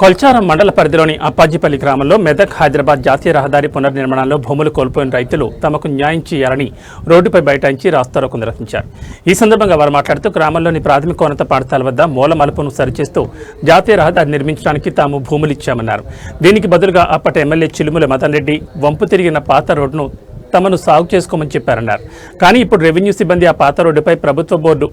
కొల్చారం మండల పరిధిలోని అప్పాజిపల్లి గ్రామంలో మెదక్ హైదరాబాద్ జాతీయ రహదారి పునర్నిర్మాణంలో భూములు కోల్పోయిన రైతులు తమకు న్యాయం చేయాలని రోడ్డుపై బైఠాయించి రాస్తారోకో నిర్వహించారు. ఈ సందర్భంగా వారు మాట్లాడుతూ గ్రామంలోని ప్రాథమికోన్నత పాఠశాల వద్ద మూల మలుపును సరిచేస్తూ జాతీయ రహదారి నిర్మించడానికి తాము భూములు ఇచ్చామన్నారు. దీనికి బదులుగా అప్పటి ఎమ్మెల్యే చిలుముల మదన్ రెడ్డి వంపు తిరిగిన పాత రోడ్డును తమను సాగు చేసుకోమని చెప్పారన్నారు. కానీ ఇప్పుడు రెవెన్యూ సిబ్బంది ఆ పాత రోడ్డుపై ప్రభుత్వ బోర్డు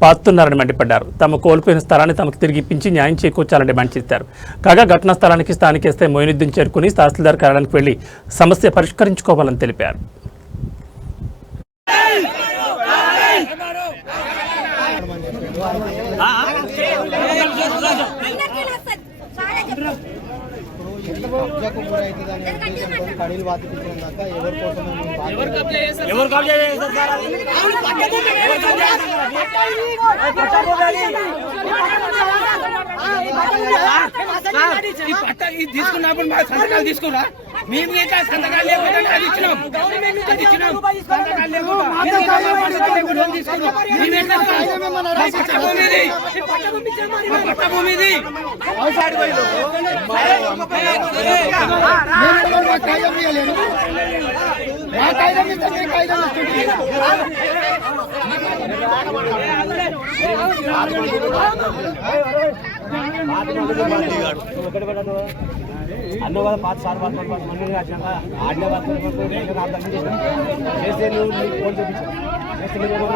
పాతున్నారని మండిపడ్డారు. తమ కోల్పోయిన స్థలాన్ని తమకు తిరిగి ఇప్పించి న్యాయం చేకూర్చాలని డిమాండ్ చేశారు. కాగా ఘటనా స్థలానికి స్థానిక ఎస్ఐ మొయినుద్దీన్ చేరుకుని తహసీల్దార్ కార్యాలయానికి వెళ్లి సమస్య పరిష్కరించుకోవాలని తెలిపారు. తీసుకున్నప్పుడు మా సంతకాలు తీసుకురా మేము సంతకాలు లేకుండా అది ఇచ్చినాం సంతకాలు భూమిది అన్న కూడా పాత సార్ మంది రాసినాక ఆడిన చేస్తే నువ్వు ఫోన్ చూపించాను.